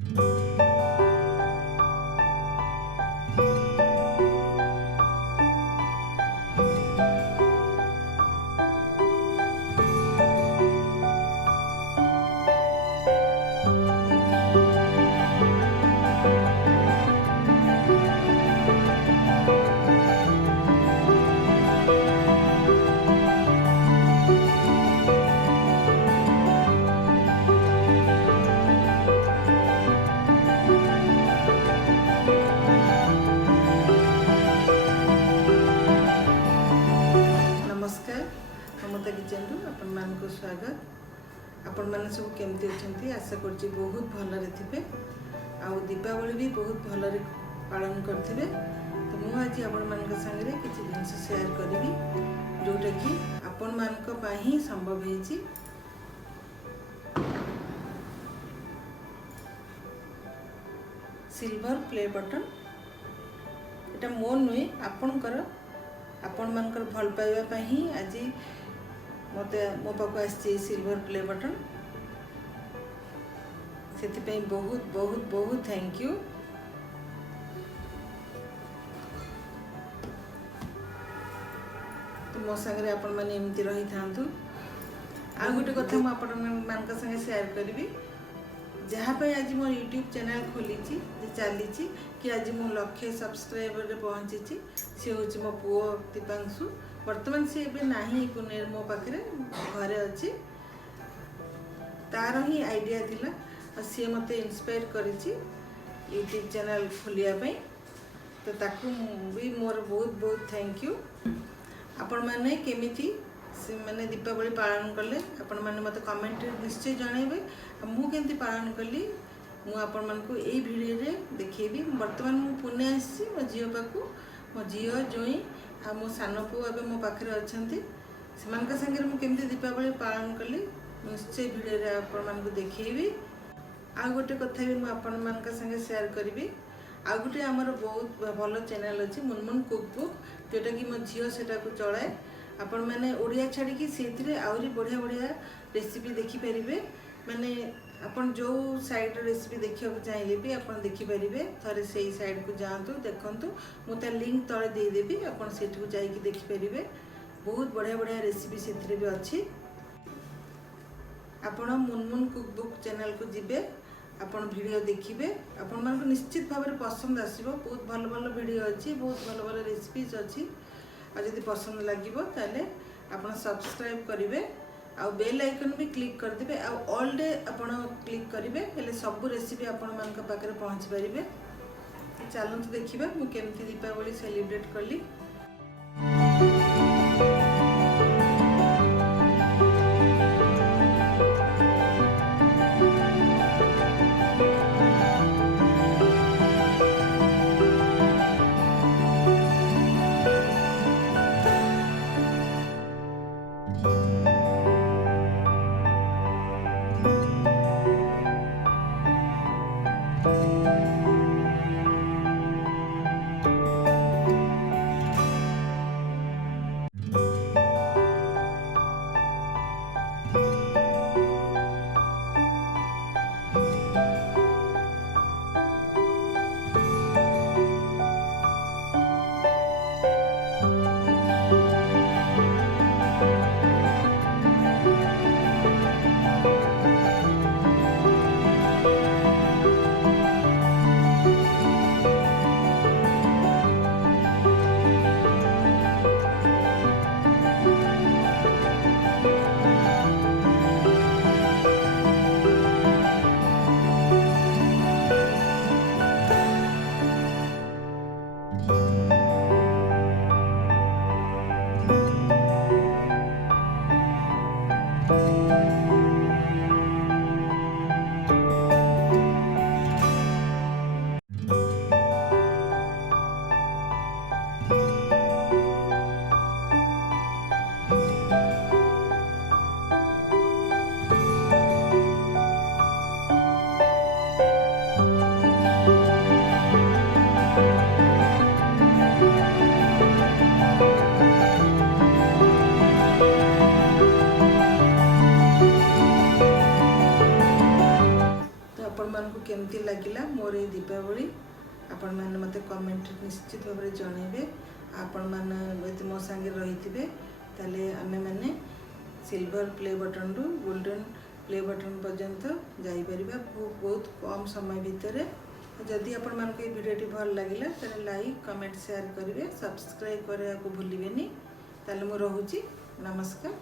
नमस्कार ममता किचन रु आपण मान को स्वागत। आपण माने सब केमती अछंती आशा करछि बहुत भल रे थिबे आ दीपावली भी बहुत भल रे पालन करथिबे। तो मु आज आपण मान के संग रे किछि जिंस शेयर करबी जोटा कि आपण मान को पाही संभव हेछि। सिल्वर प्ले बटन एटा मोर नुई आपणकर आपण मानकर भल पाइबा पाही आज मते मो पाक आसी सिल्वर प्ले बटन सेति पे बहुत बहुत बहुत थैंक यू। तो मो संगे आपण माने एमती रही थांतु। आ गुटे कथा म आपण मान का संगे शेयर करबी जहाँ पे आज मो यूट्यूब चैनल खोली चली कि आज मो लक्षे सब्सक्राइबर रे पहुँची सी हूँ मो पुओ दीपांशु। बर्तमान सी ए नाही पुणे मो पाखे घरे अच्छी तार ही आइडिया थिला सी मते इंस्पायर करिछि यूट्यूब चैनल खोलिया पई। तो ताकू भी मोर बहुत बहुत थैंक यू। आपण माने केमिति मैंने दीपावली पालन कले आपण माने मते कमेंट निश्चय जणाइबे मु केंति पालन कली मु आपण मन को एई वीडियो रे देखेबी। वर्तमान मु पुणे आसी मो जियो पाकू मो जियो जोई आ मो सानो पु अबे मो पाखरे अछंती सेमान का संगे मु केंति दीपावली पालन कली निश्चय वीडियो रे आपण मन को देखेबी। आ गोटे कथा भी मु आपण मन का संगे शेयर करबी। आ गोटे हमर बहुत भलो चैनल अछि मुनमुन कुकबुक जोटा कि मो जियो सेटा को चलाए। आपण मैंने ओडिया छाड़ी कि से आहरी बढ़िया बढ़िया रेसिपी देखी पारे माने आपण जो साइड रेसिपी देखा चाहिए भी आपण देखी पारे थरे से साइड को जातु देखंतु मु ता लिंक तले दे देबी आपण सेठ को जाई कि देखि पारे बहुत बढ़िया बढ़िया रेसिपी से भी अच्छी। आपण मुनमुन कुकबुक चैनल को जिबे आपण वीडियो देखिबे आपण मान को निश्चित भाव में पसंद आसीबो। बहुत भल भल वीडियो अच्छी बहुत भल भल रेसिपीज अच्छी और यदि पसंद लगिबो ताले आपण सब्सक्राइब करिवे आ बेल आइकन भी क्लिक कर दिबे आ ऑल डे आपण क्लिक करिवे हेले सब रेसिपी आपण मान का पाखरे पहुंच परिबे। चलंतु देखिबा मु केमती दीपावली सेलिब्रेट करली। केमती लगिला मोर ये दीपावली आपण मैंने मत कमेंट निश्चित भाव में जनइबे। आपण मैंने मो संगे रही ताले आमे मैंने सिल्वर प्ले बटन रु गोल्डन प्ले बटन पर्यंत जापर बहुत कम समय भितर। जदि आपण मान को वीडियो भल लगिला ताले लाइक कमेंट शेयर करेंगे, सब्सक्राइब करने को भूलिए। ताले मु रहुची, नमस्कार।